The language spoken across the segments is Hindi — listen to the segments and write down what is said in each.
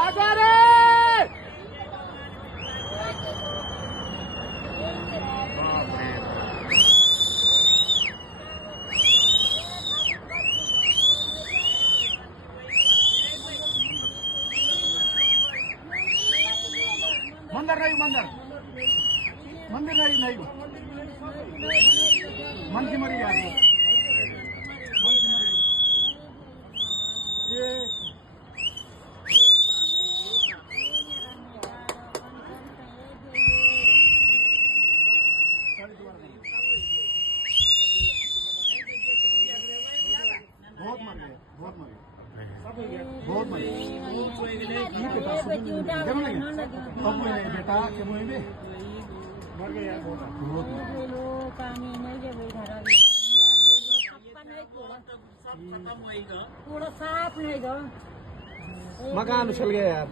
आजा रे मंदिर नहीं मंदिर मंदिर नहीं नहीं मन की मरी यार मन की मरी ये बहुत मर गए बहुत मर गए बहुत मर गए बेटा के मुँह में मर गए यार बहुत थोड़ा साफ नहीं दो मकान उछल गया यार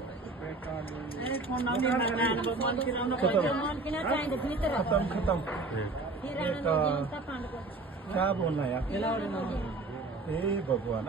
खत्म खत्म क्या बोलना यार हे भगवान।